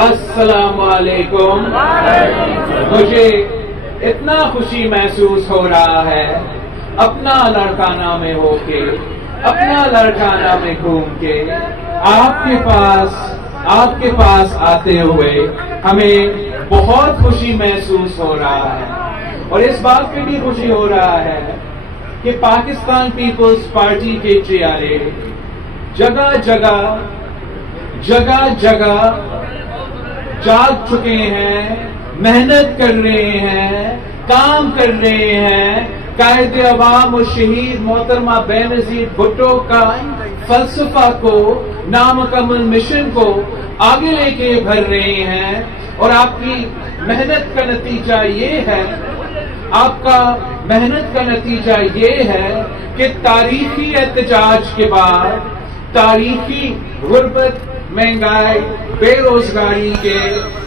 السلام علیکم. مجھے اتنا خوشی محسوس ہو رہا ہے اپنا لڑکانہ میں ہو کے، اپنا لڑکانہ میں گھوم کے آپ کے پاس آتے ہوئے ہمیں بہت خوشی محسوس ہو رہا ہے. اور اس بات پہ بھی خوشی ہو رہا ہے کہ پاکستان پیپلز پارٹی کے چہرے جگہ جگہ جاگ چکے ہیں، محنت کر رہے ہیں، کام کر رہے ہیں. قائد عوام اور شہید محترمہ بے نظیر بھٹو کا فلسفہ کو، نامکمل مشن کو آگے لے کے بڑھ رہے ہیں. اور آپ کی محنت کا نتیجہ یہ ہے، آپ کا محنت کا نتیجہ یہ ہے کہ تاریخی احتجاج کے بعد، تاریخی غربت، مہنگائی، بے روزگاری کے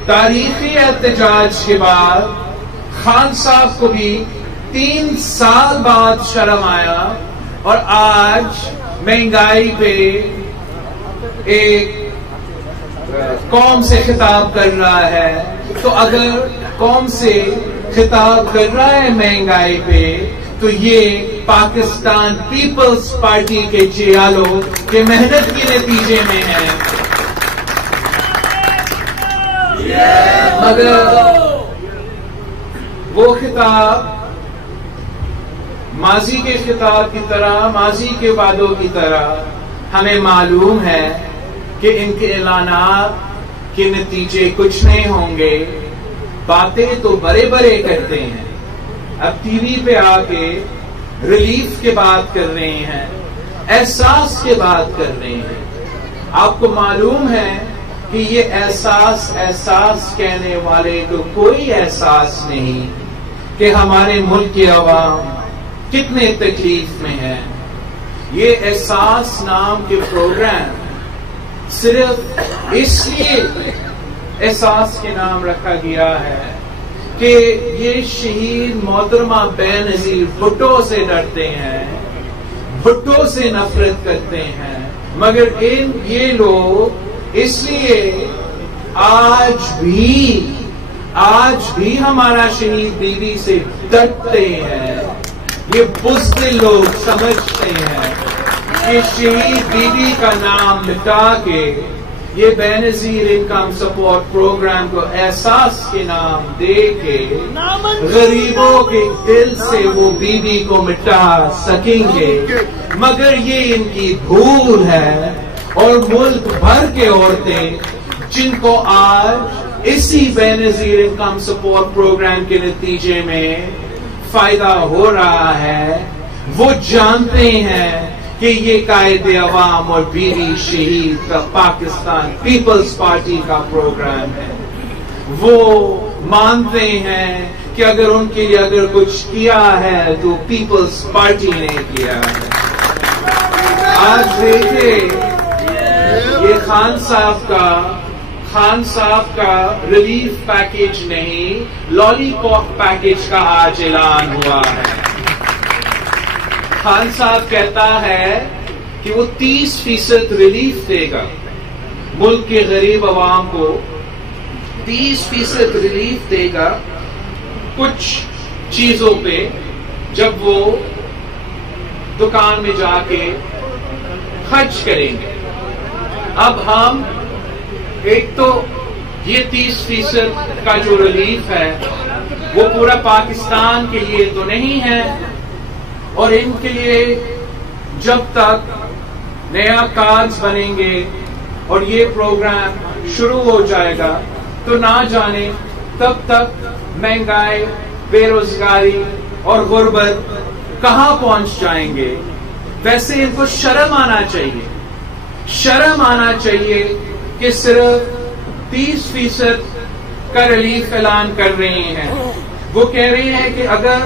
تاریخی احتجاج کے بعد خان صاحب کو بھی 3 سال بعد شرم آیا اور آج مہنگائی پہ ایک قوم سے خطاب کر رہا ہے. تو اگر قوم سے خطاب کر رہا ہے مہنگائی پہ، تو یہ پاکستان پیپلز پارٹی کے چیالوں کے محنت کے نتیجے میں ہے. مگر وہ خطاب ماضی کے خطاب کی طرح، ماضی کے وعدوں کی طرح ہمیں معلوم ہے کہ ان کے اعلانات کے نتیجے کچھ نہیں ہوں گے. باتیں تو بڑے کرتے ہیں، اب ٹی وی پہ آ کے ریلیف کے بات کر رہے ہیں، احساس کے بات کر رہے ہیں. آپ کو معلوم ہے کہ یہ احساس کہنے والے کو کوئی احساس نہیں کہ ہمارے ملک کے عوام کتنے تکلیف میں ہیں. یہ احساس نام کے پروگرام صرف اس لیے احساس کے نام رکھا گیا ہے کہ یہ شہید محترمہ بے نظیر بھٹو سے ڈرتے ہیں، بھٹو سے نفرت کرتے ہیں. مگر یہ لوگ اس لیے آج بھی ہمارا شہید بیوی سے ڈرتے ہیں. یہ بزدل لوگ سمجھتے ہیں کہ شہید بیوی کا نام مٹا کے یہ بے نظیر انکم سپورٹ پروگرام کو احساس کے نام دے کے غریبوں کے دل سے وہ بیوی کو مٹا سکیں گے. مگر یہ ان کی بھول ہے. اور ملک بھر کے عورتیں جن کو آج اسی بے نظیر انکم سپورٹ پروگرام کے نتیجے میں فائدہ ہو رہا ہے، وہ جانتے ہیں کہ یہ قائد عوام اور بیوی شہید کا پاکستان پیپلز پارٹی کا پروگرام ہے. وہ مانتے ہیں کہ اگر ان کے لیے اگر کچھ کیا ہے تو پیپلز پارٹی نے کیا ہے. آج دیکھیں یہ خان صاحب کا ریلیف پیکیج نہیں، لالی پاپ پیکیج کا آج اعلان ہوا ہے. خان صاحب کہتا ہے کہ وہ 30% ریلیف دے گا ملک کے غریب عوام کو، 30% ریلیف دے گا کچھ چیزوں پہ جب وہ دکان میں جا کے خرچ کریں گے. اب ہم ایک تو یہ 30% کا جو ریلیف ہے وہ پورا پاکستان کے لیے تو نہیں ہے، اور ان کے لیے جب تک نیا کارڈز بنیں گے اور یہ پروگرام شروع ہو جائے گا تو نہ جانے تب تک مہنگائی، بے روزگاری اور غربت کہاں پہنچ جائیں گے. ویسے ان کو شرم آنا چاہیے کہ صرف 30% کا ریلیف اعلان کر رہے ہیں. وہ کہہ رہے ہیں کہ اگر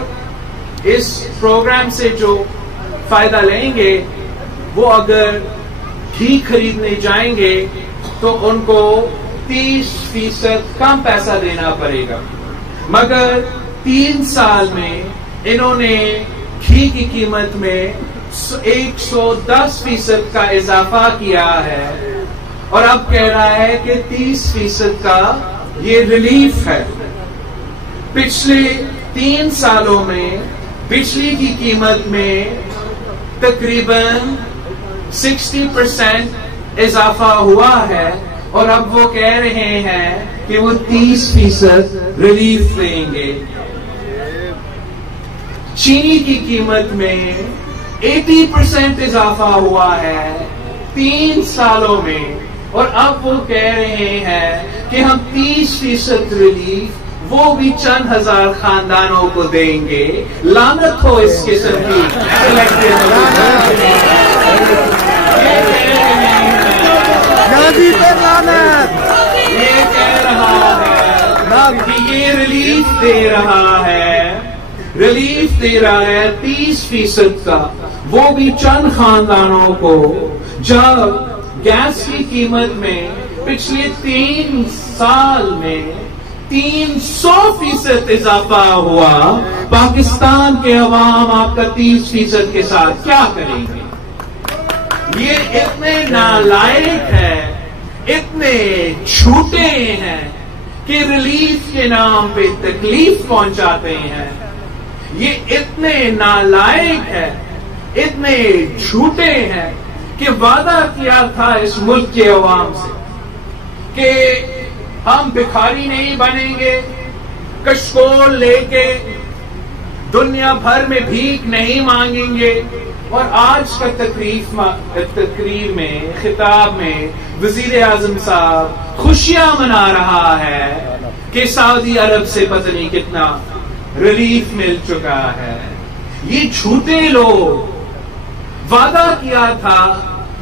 اس پروگرام سے جو فائدہ لیں گے وہ اگر گھی خریدنے جائیں گے تو ان کو 30% کم پیسہ دینا پڑے گا. مگر 3 سال میں انہوں نے گھی کی قیمت میں 110% کا اضافہ کیا ہے اور اب کہہ رہا ہے کہ 30% کا یہ ریلیف ہے۔ پچھلے 3 سالوں میں بجلی کی قیمت میں تقریباً 60% اضافہ ہوا ہے، اور اب وہ کہہ رہے ہیں کہ وہ 30% ریلیف دیں گے۔ چینی کی قیمت میں 80% اضافہ ہوا ہے 3 سالوں میں، اور اب وہ کہہ رہے ہیں کہ ہم 30% ریلیف وہ بھی چند ہزار خاندانوں کو دیں گے۔ لعنت ہو اس قسم کی یہ کہہ رہا ہے کہ یہ ریلیف دے رہا ہے، ریلیف دے رہا ہے 30% کا، وہ بھی چند خاندانوں کو۔ جب گیس کی قیمت میں پچھلے 3 سال میں 300% اضافہ ہوا، پاکستان کے عوام آپ کا 30% کے ساتھ کیا کریں گے؟ یہ اتنے نالائق ہیں، اتنے جھوٹے ہیں کہ ریلیف کے نام پہ تکلیف پہنچاتے ہیں۔ یہ اتنے نالائق ہیں، اتنے جھوٹے ہیں کہ وعدہ کیا تھا اس ملک کے عوام سے کہ ہم بھکاری نہیں بنیں گے، کشکول لے کے دنیا بھر میں بھیک نہیں مانگیں گے۔ اور آج کا تقریر میں خطاب میں وزیر اعظم صاحب خوشیاں منا رہا ہے کہ سعودی عرب سے پتہ نہیں کتنا ریلیف مل چکا ہے۔ یہ جھوٹے لوگ وعدہ کیا تھا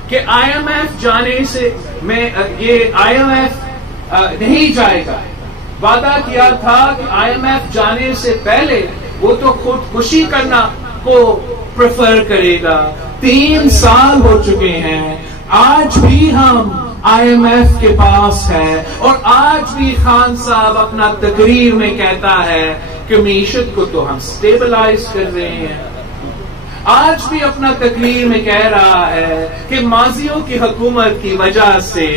کہ آئی ایم ایف جانے سے میں یہ آئی ایم ایف نہیں جائے گا، وعدہ کیا تھا کہ آئی ایم ایف جانے سے پہلے وہ تو خودکشی کرنا کو پریفر کرے گا۔ 3 سال ہو چکے ہیں، آج بھی ہم آئی ایم ایف کے پاس ہے، اور آج بھی خان صاحب اپنا تقریر میں کہتا ہے کہ معیشت کو تو ہم سٹیبلائز کر رہے ہیں۔ آج بھی اپنا تقریر میں کہہ رہا ہے کہ ماضیوں کی حکومت کی وجہ سے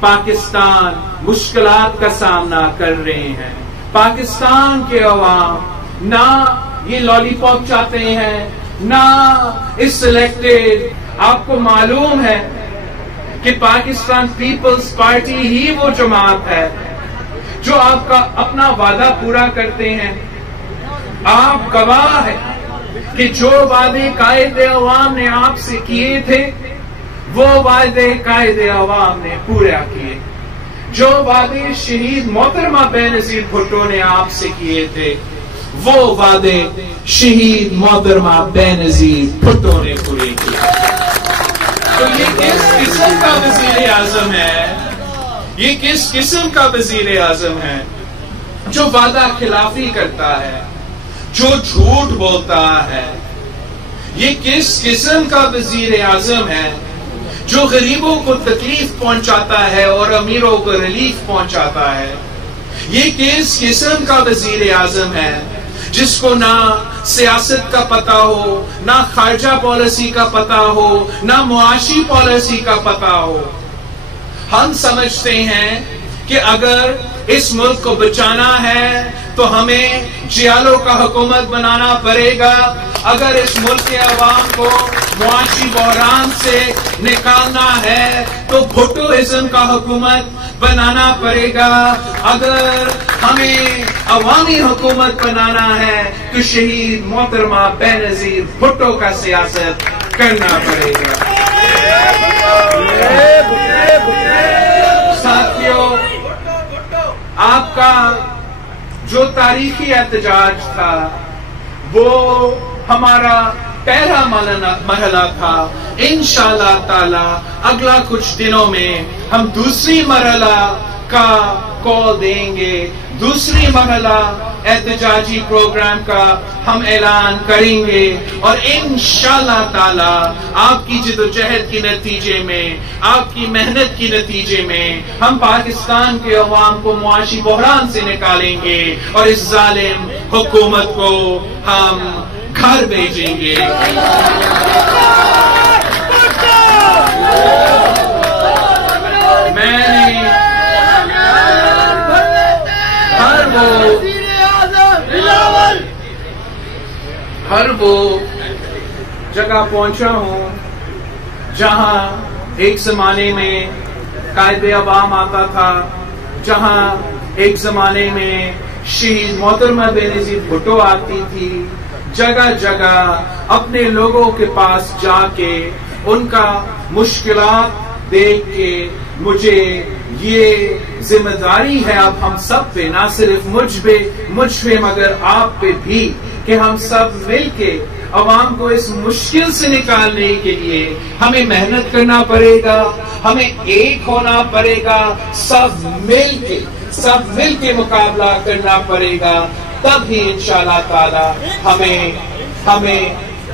پاکستان مشکلات کا سامنا کر رہے ہیں۔ پاکستان کے عوام نہ یہ لالی پاپ چاہتے ہیں، نہ اس سلیکٹڈ، آپ کو معلوم ہے کہ پاکستان پیپلز پارٹی ہی وہ جماعت ہے جو آپ کا اپنا وعدہ پورا کرتے ہیں۔ آپ گواہ ہیں کہ جو وعدے قائد عوام نے آپ سے کیے تھے وہ وعدے قائد عوام نے پورا کیے۔ جو وعدے شہید محترمہ بینظیر بھٹو نے آپ سے کیے تھے وہ وعدے شہید محترمہ بینظیر بھٹو نے پورے کیے۔ تو یہ کس قسم کا وزیر اعظم ہے؟ یہ کس قسم کا وزیر اعظم ہے جو وعدہ خلافی کرتا ہے، جو جھوٹ بولتا ہے؟ یہ کس قسم کا وزیر اعظم ہے جو غریبوں کو تکلیف پہنچاتا ہے اور امیروں کو ریلیف پہنچاتا ہے؟ یہ کس قسم کا وزیر اعظم ہے جس کو نہ سیاست کا پتہ ہو، نہ خارجہ پالیسی کا پتہ ہو، نہ معاشی پالیسی کا پتہ ہو؟ ہم سمجھتے ہیں کہ اگر اس ملک کو بچانا ہے تو ہمیں جیالوں کا حکومت بنانا پڑے گا۔ اگر اس ملک کے عوام کو معاشی بحران سے نکالنا ہے تو بھٹوازم کا حکومت بنانا پڑے گا۔ اگر ہمیں عوامی حکومت بنانا ہے تو شہید محترمہ بینظیر بھٹو کا سیاست کرنا پڑے گا۔ ساتھیوں، آپ کا جو تاریخی احتجاج تھا وہ ہمارا پہلا مرحلہ تھا۔ انشاءاللہ تعالی اگلا کچھ دنوں میں ہم دوسری مرحلہ کا کال دیں گے، دوسری مرحلہ احتجاجی پروگرام کا ہم اعلان کریں گے، اور انشاءاللہ تعالی آپ کی جدوجہد کے نتیجے میں، آپ کی محنت کے نتیجے میں ہم پاکستان کے عوام کو معاشی بحران سے نکالیں گے اور اس ظالم حکومت کو ہم گھر بھیجیں گے۔ میں نے ہر وہ جگہ پہنچا ہوں جہاں ایک زمانے میں قائد عوام آتا تھا، جہاں ایک زمانے میں شہید محترمہ بینظیر بھٹو آتی تھی، جگہ جگہ اپنے لوگوں کے پاس جا کے ان کا مشکلات دیکھ کے مجھے یہ ذمہ داری ہے اب ہم سب پہ، نہ صرف مجھ پہ مگر آپ پہ بھی، کہ ہم سب مل کے عوام کو اس مشکل سے نکالنے کے لیے ہمیں محنت کرنا پڑے گا، ہمیں ایک ہونا پڑے گا، سب مل کے مقابلہ کرنا پڑے گا، تب ہی انشاءاللہ تعالی ہمیں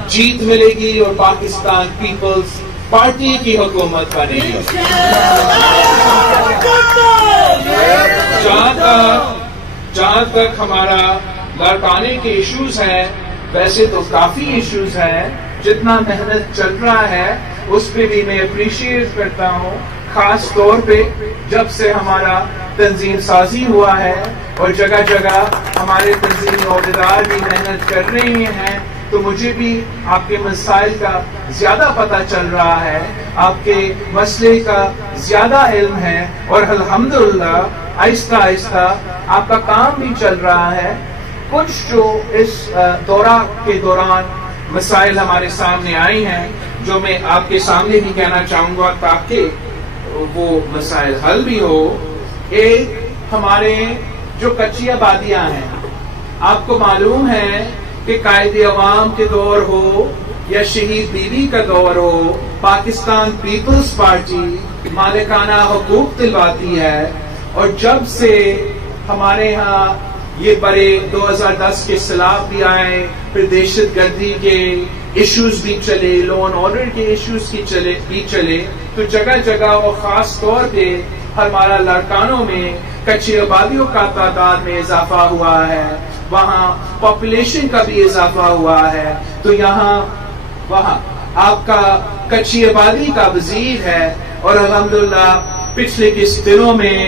جیت ملے گی اور پاکستان پیپلز پارٹی کی حکومت بنے گی۔ جہاں تک ہمارا لڑکانے کے ایشوز ہیں، ویسے تو کافی ایشوز ہیں، جتنا محنت چل رہا ہے اس پہ بھی میں اپریشیٹ کرتا ہوں، خاص طور پہ جب سے ہمارا تنظیم سازی ہوا ہے اور جگہ جگہ ہمارے تنظیمی عہدیدار بھی محنت کر رہے ہیں، تو مجھے بھی آپ کے مسائل کا زیادہ پتہ چل رہا ہے، آپ کے مسئلے کا زیادہ علم ہے، اور الحمدللہ آہستہ آہستہ آپ کا کام بھی چل رہا ہے۔ کچھ جو اس دورہ کے دوران مسائل ہمارے سامنے آئے ہیں، جو میں آپ کے سامنے بھی کہنا چاہوں گا تاکہ وہ مسائل حل بھی ہو۔ ایک ہمارے جو کچی آبادیاں ہیں، آپ کو معلوم ہے کہ قائد عوام کے دور ہو یا شہید بیوی کا دور ہو، پاکستان پیپلز پارٹی مالکانہ حقوق دلواتی ہے، اور جب سے ہمارے ہاں یہ بڑے 2010 کے سیلاب بھی آئے، پھر دہشت گردی کے ایشوز بھی چلے، لا اینڈ آرڈر کے ایشوز بھی چلے، تو جگہ جگہ اور خاص طور پہ ہمارا لڑکانوں میں کچی آبادیوں کا تعداد میں اضافہ ہوا ہے، وہاں پاپولیشن کا بھی اضافہ ہوا ہے، تو وہاں آپ کا کچی آبادی کا وزیر ہے، اور الحمدللہ پچھلے کچھ دنوں میں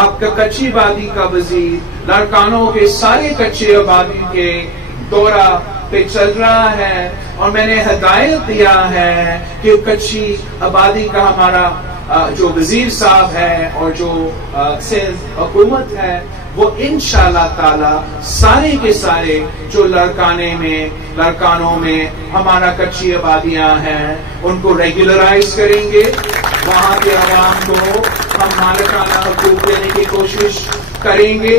آپ کا کچی آبادی کا وزیر لڑکانوں کے سارے کچی آبادی کے دورہ پہ چل رہا ہے، اور میں نے ہدایت دیا ہے کہ کچی آبادی کا ہمارا جو وزیر صاحب ہے اور جو حکومت ہے، وہ انشاءاللہ تعالی سارے کے سارے جو لڑکانوں میں ہمارا کچی آبادیاں ہیں ان کو ریگولرائز کریں گے، وہاں کے عوام کو ہم مالکانہ حقوق دینے کی کوشش کریں گے۔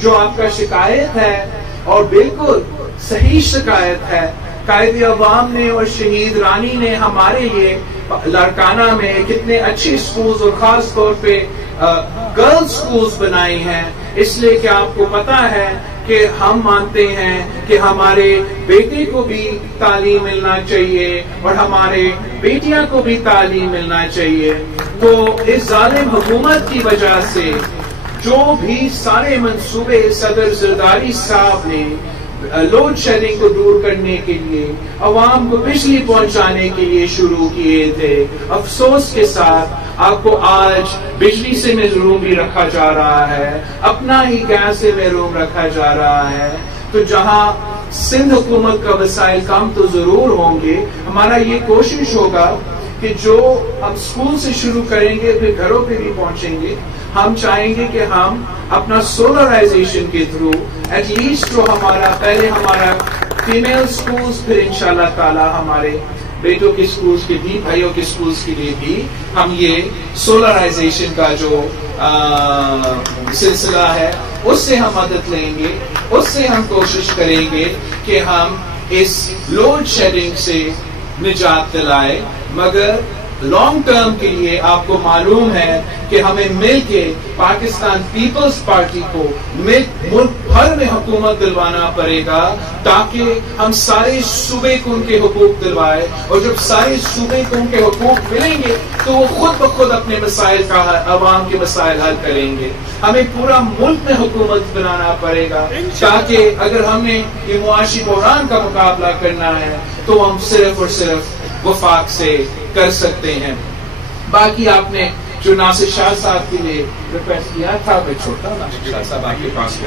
جو آپ کا شکایت ہے، اور بالکل صحیح شکایت ہے، قائد عوام نے اور شہید رانی نے ہمارے لیے لڑکانہ میں کتنے اچھے سکولز اور خاص طور پہ گرلز سکولز بنائے ہیں، اس لیے کہ آپ کو پتا ہے کہ ہم مانتے ہیں کہ ہمارے بیٹے کو بھی تعلیم ملنا چاہیے اور ہمارے بیٹیاں کو بھی تعلیم ملنا چاہیے۔ تو اس ظالم حکومت کی وجہ سے جو بھی سارے منصوبے صدر زرداری صاحب نے لوڈ شیڈنگ کو دور کرنے کے لیے، عوام کو بجلی پہنچانے کے لیے شروع کیے تھے، افسوس کے ساتھ آپ کو آج بجلی سے محروم بھی رکھا جا رہا ہے، اپنا ہی گیس سے محروم رکھا جا رہا ہے۔ تو جہاں سندھ حکومت کا وسائل کم تو ضرور ہوں گے، ہمارا یہ کوشش ہوگا کہ جو ہم اسکول سے شروع کریں گے پھر گھروں پہ بھی پہنچیں گے، ہم چاہیں گے کہ ہم اپنا سولرائزیشن کے تھرو ایٹ لیسٹ جو پہلے ہمارا فیمیل سکولز، پھر انشاءاللہ تعالی ہمارے بیٹوں کے سکولز کے بھی، بھائیوں کے سکولز کے لیے بھی ہم یہ سولرائزیشن کا جو سلسلہ ہے اس سے ہم مدد لیں گے، اس سے ہم کوشش کریں گے کہ ہم اس لوڈ شیڈنگ سے نجات دلائے۔ مگر لانگ ٹرم کے لیے آپ کو معلوم ہے کہ ہمیں مل کے پاکستان پیپلز پارٹی کو ملک بھر میں حکومت دلوانا پڑے گا، تاکہ ہم سارے صوبے کو ان کے حقوق دلوائے، اور جب سارے صوبے کو ان کے حقوق ملیں گے تو وہ خود بخود اپنے مسائل کا عوام کے مسائل حل کریں گے۔ ہمیں پورا ملک میں حکومت بنانا پڑے گا، تاکہ اگر ہم نے یہ معاشی بحران کا مقابلہ کرنا ہے تو ہم صرف اور صرف وفاق سے کر سکتے ہیں۔ باقی آپ نے جو ناصر شاہ صاحب کے لیے ریکویسٹ کیا تھا، میں چھوٹا ہوں ناصر شاہ صاحب آپ کے پاس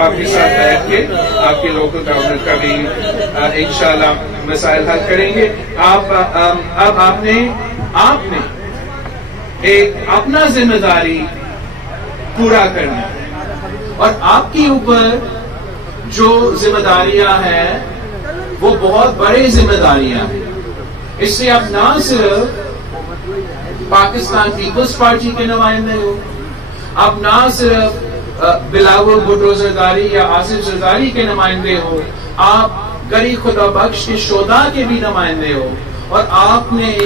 آپ کے ساتھ بیٹھ کے آپ کے لوکل گورنمنٹ کا بھی انشاءاللہ مسائل حل کریں گے. اب آپ نے ایک اپنا ذمہ داری پورا کرنا ہے، اور آپ کے اوپر جو ذمہ داریاں ہیں وہ بہت بڑی ذمہ داریاں ہیں. اس سے آپ نہ صرف پاکستان پیپلز پارٹی کے نمائندے ہو، آپ نہ صرف بلاول بھٹو زرداری یا آصف زرداری کے نمائندے ہو، آپ گری خدا بخش کے شہدا کے بھی نمائندے ہو. اور آپ نے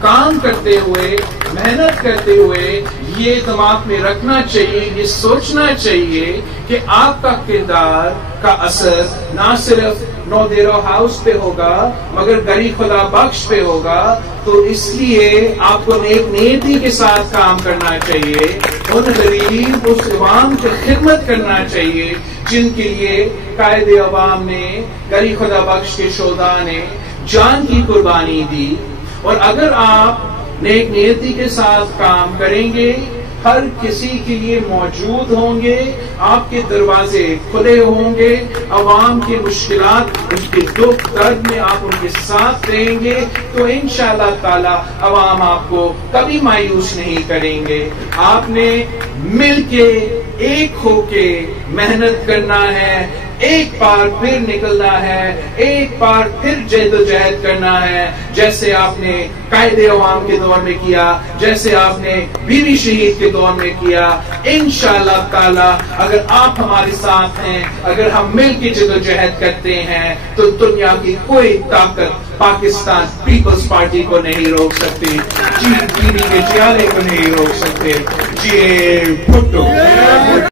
کام کرتے ہوئے، محنت کرتے ہوئے یہ دماغ میں رکھنا چاہیے، یہ سوچنا چاہیے کہ آپ کا کردار کا اثر نہ صرف نو دیرو ہاؤس پہ ہوگا مگر گری خدا بخش پہ ہوگا. تو اس لیے آپ کو نیک نیتی کے ساتھ کام کرنا چاہیے، ان غریب اس عوام کی خدمت کرنا چاہیے جن کے لیے قائد عوام نے، گری خدا بخش کے شہدا نے جان کی قربانی دی. اور اگر آپ نیک نیتی کے ساتھ کام کریں گے، ہر کسی کے لیے موجود ہوں گے، آپ کے دروازے کھلے ہوں گے، عوام کی مشکلات، ان کے دکھ درد میں آپ ان کے ساتھ رہیں گے، تو انشاءاللہ تعالی عوام آپ کو کبھی مایوس نہیں کریں گے. آپ نے مل کے ایک ہو کے محنت کرنا ہے، ایک بار پھر نکلنا ہے، ایک بار پھر جد و جہد کرنا ہے، جیسے آپ نے قائد عوام کے دور میں کیا، جیسے آپ نے بیوی شہید کے دور میں کیا. انشاءاللہ تعالی اگر آپ ہمارے ساتھ ہیں، اگر ہم مل کے جد و جہد کرتے ہیں، تو دنیا کی کوئی طاقت پاکستان پیپلز پارٹی کو نہیں روک سکتی، جی بیوی کے جیالے کو نہیں روک سکتے. جی بھٹو